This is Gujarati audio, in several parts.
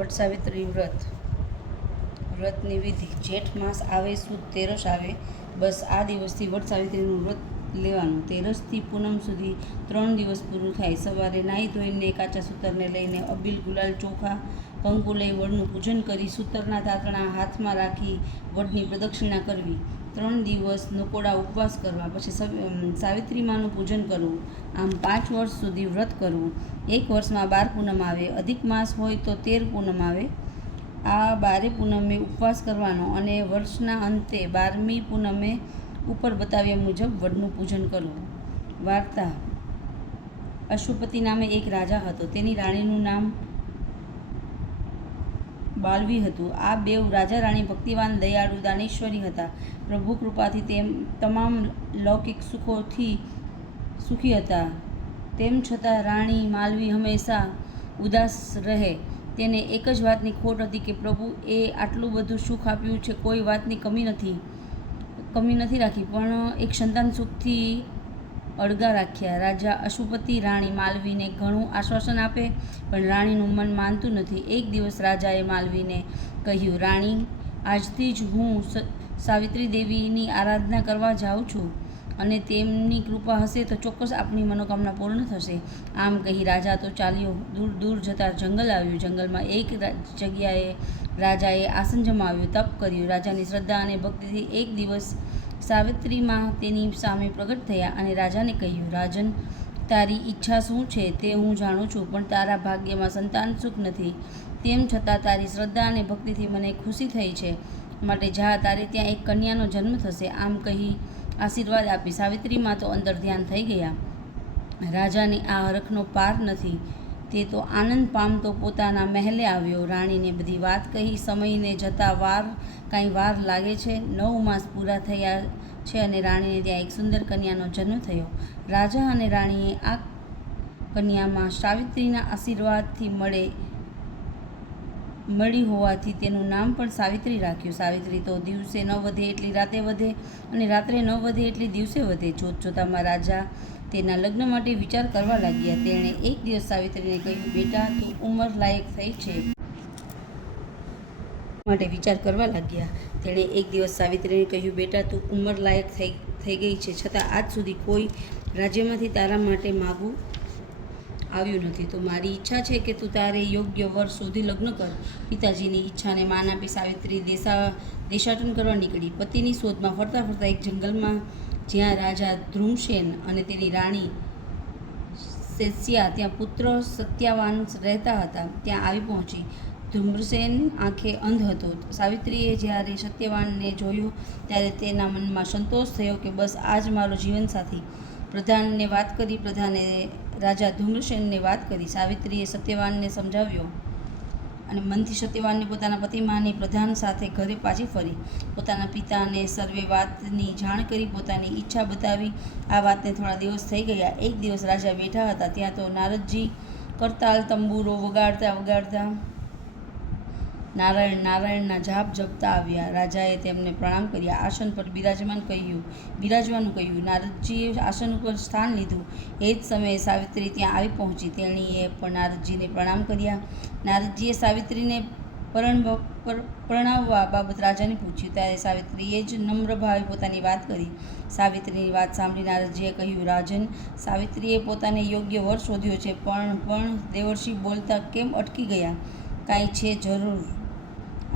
વટ સાવિત્રી વ્રતની વિધિ. જેઠ માસ આવે, સુદ તેરસ આવે, બસ આ દિવસથી વટ સાવિત્રીનું વ્રત લેવાનું. તેરસથી પૂનમ સુધી 3 દિવસ પૂરું થાય. સવારે નાહી ધોઈને કાચા સૂતરને લઈને અબીલ, ગુલાલ, ચોખા, કંકુ લઈ વડનું પૂજન કરી સૂતરના તાતણા હાથમાં રાખી વડની પ્રદક્ષિણા કરવી. 3 દિવસ નકોડા ઉપવાસ કરવા, પછી સાવિત્રી માનું પૂજન કરવું. આમ 5 વર્ષ સુધી વ્રત કરવું. 1 વર્ષમાં 12 પૂનમ આવે. અધિક માસ હોય તો 13 પૂનમ આવે. આ 12 પૂનમે ઉપવાસ કરવાનો અને વર્ષના અંતે 12મી પૂનમે ઉપર બતાવ્યા મુજબ વડનું પૂજન કરવું. વાર્તા. અશ્વપતિ નામે એક રાજા હતો. તેની રાણીનું નામ બાલવી હતું. આ બેઉ રાજા રાણી ભક્તિવાન, દયાળુ, દાનેશ્વરી હતા. પ્રભુ કૃપાથી તમામ લૌકિક સુખોથી સુખી હતા. તેમ છતાં રાણી માલવી હંમેશા ઉદાસ રહે. તેને એક જ વાતની ખોટ હતી કે પ્રભુએ આટલું બધું સુખ આપ્યું છે, કોઈ વાતની કમી નથી રાખી, પણ એક સંતાન સુખથી અળગા રાખ્યા. રાજા અશ્વપતિ રાણી માલવીને ઘણું આશ્વાસન આપે, પણ રાણીનું મન માનતું નથી. એક દિવસ રાજાએ માલવીને કહ્યું, રાણી, આજથી જ હું સાવિત્રી દેવીની આરાધના કરવા જાઉં છું અને તેમની કૃપા હશે તો ચોક્કસ આપની મનોકામના પૂર્ણ થશે. આમ કહી રાજા તો ચાલ્યો. દૂર દૂર જતાં જંગલ આવ્યું. જંગલમાં એક જગ્યાએ રાજાએ આસન જમાવ્યું, તપ કર્યું. રાજાની શ્રદ્ધા અને ભક્તિથી એક દિવસ સાવિત્રીમાં તેની સામે પ્રગટ થયા અને રાજાને કહ્યું, રાજન, તારી ઈચ્છા શું છે તે હું જાણું છું, પણ તારા ભાગ્યમાં સંતાન સુખ નથી. તેમ છતાં તારી શ્રદ્ધા અને ભક્તિથી મને ખુશી થઈ છે, માટે જા, તારે ત્યાં એક કન્યાનો જન્મ થશે. આમ કહી આશીર્વાદ આપી સાવિત્રીમાં તો અંદર ધ્યાન થઈ ગયા. રાજાને આ હરખનો પાર નથી. તે તો આનંદ પામતો પોતાના મહેલે આવ્યો. રાણીને બધી વાત કહી. સમયને જતાં કાંઈ વાર લાગે છે. 9 માસ પૂરા થયા છે અને રાણીને ત્યાં એક સુંદર કન્યાનો જન્મ થયો. રાજા અને રાણીએ આ કન્યામાં સાવિત્રીના આશીર્વાદથી મળી હોવાથી તેનું નામ પણ સાવિત્રી રાખ્યું. સાવિત્રી તો દિવસે ન વધે એટલી રાતે વધે અને રાત્રે ન વધે એટલી દિવસે વધે. જોત જોતામાં રાજા તેના લગ્ન માટે વિચાર કરવા લાગ્યા. તેણે એક દિવસ સાવિત્રીને કહ્યું, બેટા, તું ઉંમર લાયક થઈ છે માટે વિચાર કરવા લાગ્યા. તેણે એક દિવસ સાવિત્રીને કહ્યું, બેટા, તું ઉંમર લાયક થઈ ગઈ છે, છતાં આજ સુધી કોઈ રાજ્યમાંથી તારા માટે માગું આવ્યું નથી. તો મારી ઈચ્છા છે કે તું તારે યોગ્ય વર શોધી લગ્ન કર. પિતાજીની ઈચ્છાને માન આપી સાવિત્રી દેશાટન કરવા નીકળી. પતિની શોધમાં ફરતા ફરતા એક જંગલમાં, જ્યાં રાજા ધ્રુમસેન અને તેની રાણી શેષ્યા, ત્યાં પુત્ર સત્યવાન રહેતા હતા, ત્યાં આવી પહોંચી. ધ્રુમસેન આંખે અંધ હતો. સાવિત્રીએ જ્યારે સત્યવાનને જોયો ત્યારે તેના મનમાં સંતોષ થયો કે બસ આ જ મારો જીવનસાથી. પ્રધાનને વાત કરી. પ્રધાને રાજા ધ્રુમસેનને વાત કરી. સાવિત્રીએ સત્યવાનને સમજાવ્યો અને મનથી સત્યવાનને પોતાના પતિમાની પ્રધાન સાથે ઘરે પાછી ફરી. પોતાના પિતાને સર્વે વાતની જાણ કરી, પોતાની ઈચ્છા બતાવી. આ વાતને થોડા દિવસ થઈ ગયા. એક દિવસ રાજા બેઠા હતા, ત્યાં તો નારદજી કરતાલ તંબુરો વગાડતા નારાયણ નારાયણના જાપ જપતા આવ્યા. રાજાએ તેમને પ્રણામ કર્યા. આસન પર બિરાજવાનું કહ્યું. નારદજીએ આસન ઉપર સ્થાન લીધું. એ જ સમયે સાવિત્રી ત્યાં આવી પહોંચી. તેણીએ પણ નારદજીને પ્રણામ કર્યા. નારદજીએ સાવિત્રીને પરણાવવા બાબત રાજાને પૂછ્યું. ત્યારે સાવિત્રીએ જ નમ્ર ભાવે પોતાની વાત કરી. સાવિત્રીની વાત સાંભળી નારદજીએ કહ્યું, રાજન, સાવિત્રીએ પોતાને યોગ્ય વર શોધ્યો છે, પણ દેવર્ષિ બોલતા કેમ અટકી ગયા? કાંઈ છે જરૂર?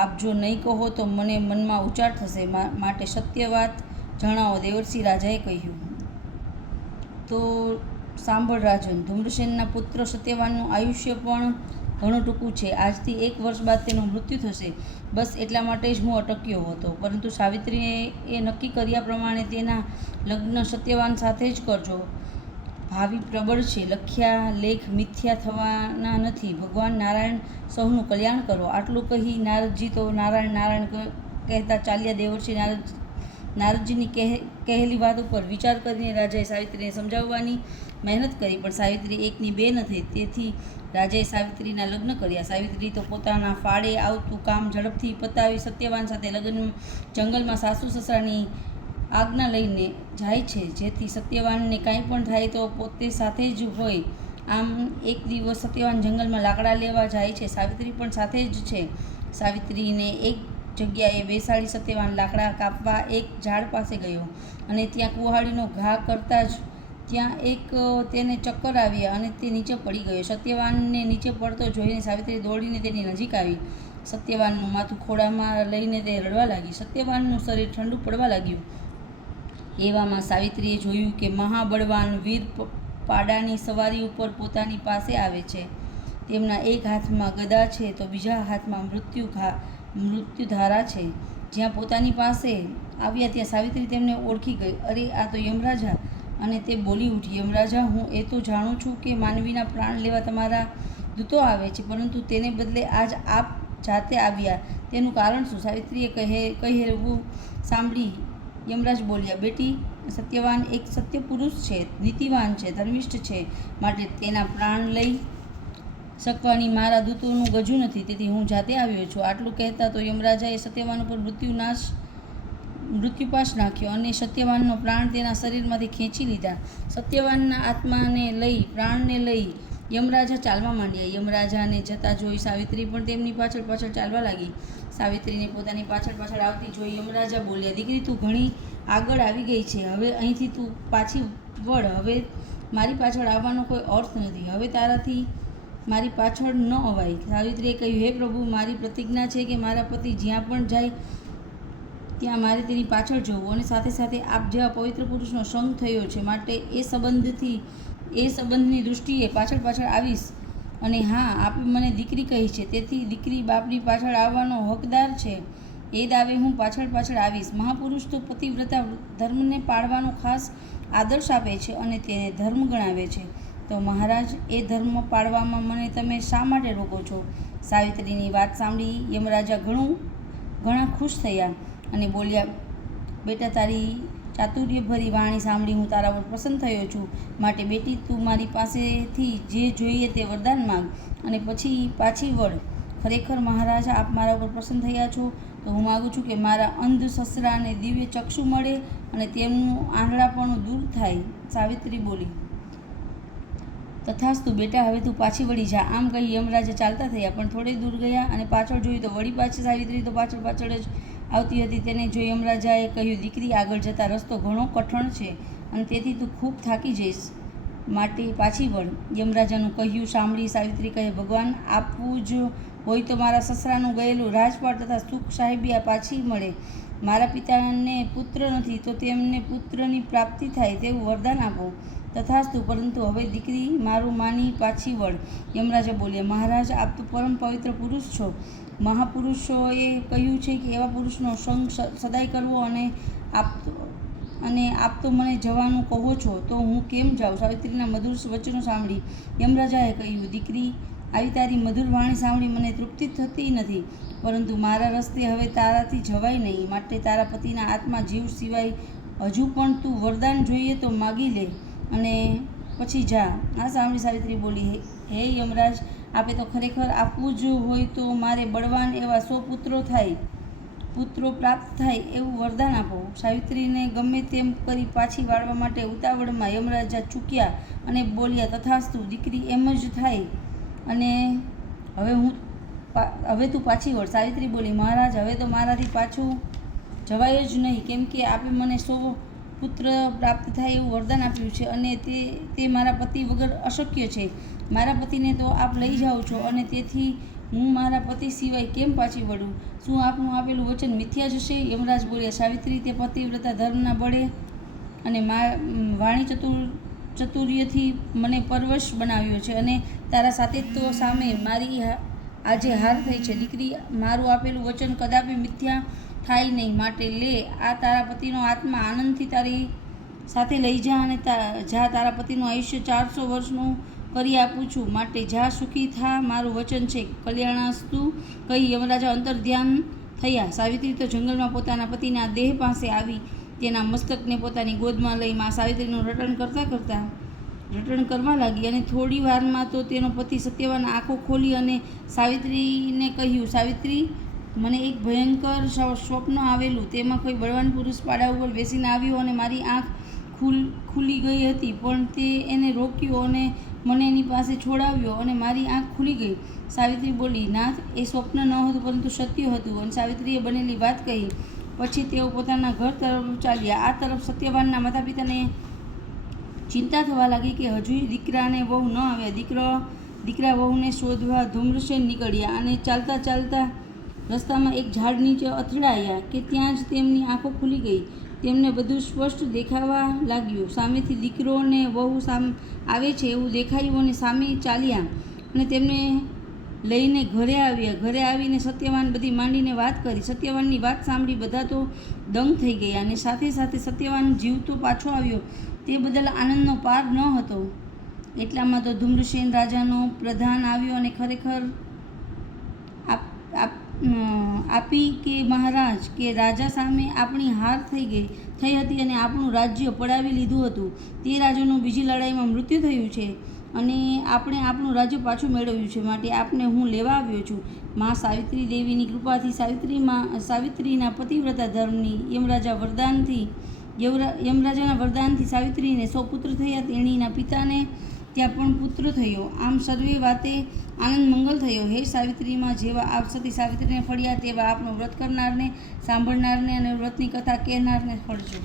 આપ જો નહીં કહો તો મને મનમાં ઉચાર થશે, માટે સત્ય વાત જણાવો. દેવર્ષિ રાજાએ કહ્યું, તો સાંભળ રાજન, ધ્રુમસેનના પુત્ર સત્યવાનનું આયુષ્ય પણ ઘણું ટૂંકું છે. આજથી 1 વર્ષ બાદ તેનું મૃત્યુ થશે. બસ એટલા માટે જ હું અટક્યો હતો. પરંતુ સાવિત્રીએ નક્કી કર્યા પ્રમાણે તેના લગ્ન સત્યવાન સાથે જ કરજો. ભાવિ પ્રબળ છે. લખ્યા લેખ મિથ્યા થવાના નથી. ભગવાન નારાયણ સૌનું કલ્યાણ કરો. આટલું કહી નારદજી તો નારાયણ નારાયણ કહેતા ચાલ્યા. દેવર્ષિ નારદજીની કહેલી વાત ઉપર વિચાર કરીને રાજાએ સાવિત્રીને સમજાવવાની મહેનત કરી, પણ સાવિત્રી એકની બે ન થઈ. તેથી રાજાએ સાવિત્રીના લગ્ન કર્યા. સાવિત્રી તો પોતાના ફાળે આવતું કામ ઝડપથી પતાવી સત્યવાન સાથે જંગલમાં સાસુ સસરાની આજ્ઞા લઈને જાય છે, જેથી સત્યવાનને કાંઈ પણ થાય તો પોતે સાથે જ હોય આમ એક દિવસ સત્યવાન જંગલમાં લાકડા લેવા જાય છે. સાવિત્રી પણ સાથે જ છે. સાવિત્રીને એક જગ્યાએ બેસાડી સત્યવાન લાકડા કાપવા એક ઝાડ પાસે ગયો અને ત્યાં કુહાડીનો ઘા કરતા જ ત્યાં એક તેને ચક્કર આવ્યા અને તે નીચે પડી ગયો. સત્યવાનને નીચે પડતો જોઈને સાવિત્રી દોડીને તેની નજીક આવી. સત્યવાનનું માથું ખોળામાં લઈને તે રડવા લાગી. સત્યવાનનું શરીર ઠંડુ પડવા લાગ્યું. એવામાં સાવિત્રીએ જોયું કે મહાબળવાન વીર પાડાની સવારી ઉપર પોતાની પાસે આવે છે. તેમના એક હાથમાં ગદા છે તો બીજા હાથમાં મૃત્યુધારા છે. જ્યાં પોતાની પાસે આવ્યા ત્યાં સાવિત્રી તેમને ઓળખી ગઈ. અરે, આ તો યમરાજા! અને તે બોલી ઉઠી, યમરાજા, હું એ તો જાણું છું કે માનવીના પ્રાણ લેવા તમારા દૂતો આવે છે, પરંતુ તેને બદલે આજ આપ જાતે આવ્યા, તેનું કારણ શું? સાવિત્રીએ કહેવું સાંભળી યમરાજ બોલ્યા, બેટી, સત્યવાન એક સત્ય પુરુષ છે, નીતિવાન છે, ધર્મિષ્ઠ છે, માટે તેના પ્રાણ લઈ શકવાની મારા દૂતોનું ગજું નથી, તેથી હું જાતે આવ્યો છું. આટલું કહેતા તો યમરાજાએ સત્યવાન ઉપર મૃત્યુપાશ નાખ્યો અને સત્યવાનનો પ્રાણ તેના શરીરમાંથી ખેંચી લીધા. સત્યવાનના આત્માને લઈ, પ્રાણને લઈ યમરાજા ચાલવા માંડ્યા. યમરાજાને જતા જોઈ સાવિત્રી પણ તેમની પાછળ પાછળ ચાલવા લાગી. સાવિત્રીને પોતાની પાછળ પાછળ આવતી જોઈ યમરાજા બોલ્યા, દીકરી, તું ઘણી આગળ આવી ગઈ છે. હવે અહીંથી તું પાછી વળ. હવે મારી પાછળ આવવાનો કોઈ અર્થ નથી. હવે તારાથી મારી પાછળ ન અવાય. સાવિત્રીએ કહ્યું, હે પ્રભુ, મારી પ્રતિજ્ઞા છે કે મારા પતિ જ્યાં પણ જાય ત્યાં મારે તેની પાછળ જવું અને સાથે સાથે આપ જેવા પવિત્ર પુરુષનો સંગ થયો છે, માટે એ સંબંધની દૃષ્ટિએ પાછળ પાછળ આવીશ. અને હા, આપે મને દીકરી કહી છે, તેથી દીકરી બાપની પાછળ આવવાનો હકદાર છે. એ દાવે હું પાછળ પાછળ આવીશ. મહાપુરુષ તો પતિવ્રતા ધર્મને પાળવાનો ખાસ આદર્શ આપે છે અને તેને ધર્મ ગણાવે છે. તો મહારાજ, એ ધર્મ પાળવામાં મને તમે શા માટે રોકો છો? સાવિત્રીની વાત સાંભળી યમરાજા ઘણા ખુશ થયા અને બોલ્યા, બેટા, તારી ચાતુર્યભરી વાણી સાંભળી હું તારા પર પ્રસન્ન થયો છું. માટે બેટી, તું મારી પાસેથી જે જોઈએ તે વરદાન માંગ અને પછી પાછી વળ. ખરેખર મહારાજ, આપ મારા ઉપર પ્રસન્ન થયા છો, તો હું માગું છું કે મારા અંધ સસરાને દિવ્ય ચક્ષુ મળે અને તેમનું આંધળાપણું દૂર થાય. સાવિત્રી બોલી, તથાસ્તુ બેટા, હવે તું પાછી વળી જા. આમ કહી યમરાજા ચાલતા થયા, પણ થોડે દૂર ગયા અને પાછળ જોયું તો વળી પાછી સાવિત્રી તો પાછળ પાછળ જ આવતી હતી. તેને જોઈ યમરાજાએ કહ્યું, દીકરી, આગળ જતા રસ્તો ઘણો કઠણ છે અને તેથી તું ખૂબ થાકી જઈશ, માટે પાછી વળ. યમરાજાનું કહ્યું સાંભળી સાવિત્રી કહે, ભગવાન, આપવું જ હોય તો મારા સસરાનું ગયેલું રાજપાટ તથા સુખ સાહેબિયા પાછી મળે. મારા પિતાને પુત્ર નથી, તો તેમને પુત્રની પ્રાપ્તિ થાય તેવું વરદાન આપો. તથાસ્તુ, પરંતુ હવે દીકરી મારું માની પાછી વળ. યમરાજા બોલ્યા, મહારાજ, આપ તો પરમ પવિત્ર પુરુષ છો. મહાપુરુષોએ કહ્યું છે કે એવા પુરુષનો સંગ સદાય કરવો, અને આપ તો મને જવાનું કહો છો, તો હું કેમ જાઉં? સાવિત્રીના મધુર વચનો સાંભળી યમરાજાએ કહ્યું, દીકરી, આવી તારી મધુર વાણી સાંભળી મને તૃપ્તિ થતી નથી, પરંતુ મારા રસ્તે હવે તારાથી જવાય નહીં, માટે તારા પતિના આત્મા જીવ સિવાય હજુ પણ તું વરદાન જોઈએ તો માગી લે અને પછી જા. આ સાંભળી સાવિત્રી બોલી, હે યમરાજ, આપે તો ખરેખર આપવું જ હોય તો મારે બળવાન એવા 100 પુત્રો પ્રાપ્ત થાય એવું વરદાન આપો. સાવિત્રીને ગમે તેમ કરી પાછી વાળવા માટે ઉતાવળમાં યમરાજા ચૂક્યા અને બોલ્યા, તથાસ્તુ દીકરી, એમ જ થાય અને હવે તું પાછી વળ. સાવિત્રી બોલી, મહારાજ, હવે તો મારાથી પાછું જવાય જ નહીં, કેમ કે આપે મને 100 પુત્ર પ્રાપ્ત થાય એવું વરદાન આપ્યું છે અને તે મારા પતિ વગર અશક્ય છે. મારા પતિને તો આપ લઈ જાઓ છો અને તેથી હું મારા પતિ સિવાય કેમ પાછી વળું? શું આપનું આપેલું વચન મિથ્યા જશે? યમરાજ બોલ્યા, સાવિત્રી, તે પતિવ્રતા ધર્મના બળે અને વાણી ચતુર્યથી મને પરવશ બનાવ્યો છે અને તારા સાતિત્વ સામે મારી આજે હાર થઈ છે. દીકરી, મારું આપેલું વચન કદાપી મિથ્યા થાય નહીં, માટે લે આ તારા પતિનો આત્મા આનંદથી તારી સાથે લઈ જા અને તારા પતિનું આયુષ્ય 400 વર્ષનું કરી આપું છું, માટે જા, સુખી થા, મારું વચન છે. કલ્યાણાસ્તુ કહી યમરાજા અંતર્ધ્યાન થયા. સાવિત્રી તો જંગલમાં પોતાના પતિના દેહ પાસે આવી તેના મસ્તકને પોતાની ગોદમાં લઈ મા સાવિત્રીનું રટણ કરવા લાગી અને થોડી વારમાં તો તેનો પતિ સત્યવાન આંખો ખોલી અને સાવિત્રીને કહ્યું, સાવિત્રી, મને એક ભયંકર સ્વપ્ન આવેલું. તેમાં કોઈ બળવાન પુરુષ પાડા ઉપર બેસીને આવ્યો અને મારી આંખ ખુલી ગઈ હતી, પણ તે એને રોક્યો અને મને એની પાસે છોડાવ્યો અને મારી આંખ ખુલી ગઈ. સાવિત્રી બોલી, નાથ, એ સ્વપ્ન ન હતું પરંતુ સત્ય હતું. અને સાવિત્રીએ બનેલી વાત કહી. પછી તેઓ પોતાના ઘર તરફ ચાલ્યા. આ તરફ સત્યવાનના માતા પિતાને ચિંતા થવા લાગી કે હજુ દીકરાને વહુ ન આવ્યા. દીકરા વહુને શોધવા ધૂમ્રસેન નીકળ્યા અને ચાલતા ચાલતા રસ્તામાં એક ઝાડ નીચે અથડાયા કે ત્યાં જ તેમની આંખો ખુલી ગઈ. તેમને બધું સ્પષ્ટ દેખાવા લાગ્યું. સામેથી દીકરો ને વહુ આવે છે એવું દેખાયું અને સામે ચાલ્યા અને તેમને લઈને ઘરે આવ્યા. ઘરે આવીને સત્યવાન બધી માંડીને વાત કરી. સત્યવાનની વાત સાંભળી બધા તો દંગ થઈ ગયા અને સાથે સાથે સત્યવાન જીવતો પાછો આવ્યો તે બદલ આનંદનો પાર ન હતો. એટલામાં તો ધૂમ્રસેન રાજાનો પ્રધાન આવ્યો અને ખરેખર આપી કે મહારાજ, કે રાજા સામે આપણી હાર થઈ હતી અને આપણું રાજ્ય પડાવી લીધું હતું. તે રાજાનું બીજી લડાઈમાં મૃત્યુ થયું છે અને આપણે આપણું રાજ્ય પાછું મેળવ્યું છે. માટે આપને હું લેવા આવ્યો છું. મા સાવિત્રી દેવીની કૃપાથી સાવિત્રીના પતિવ્રતા ધર્મની યમરાજાના વરદાનથી સાવિત્રીને 100 પુત્ર થયા. તેણીના પિતાને ત્યાં પણ પુત્ર થયો. આમ સર્વે વાતે આનંદ મંગલ થયો. હે સાવિત્રીમાં જેવા આપ સતી સાવિત્રીને ફળ્યા તેવા આપનું વ્રત કરનારને, સાંભળનારને અને વ્રતની કથા કહેનારને ફળજો.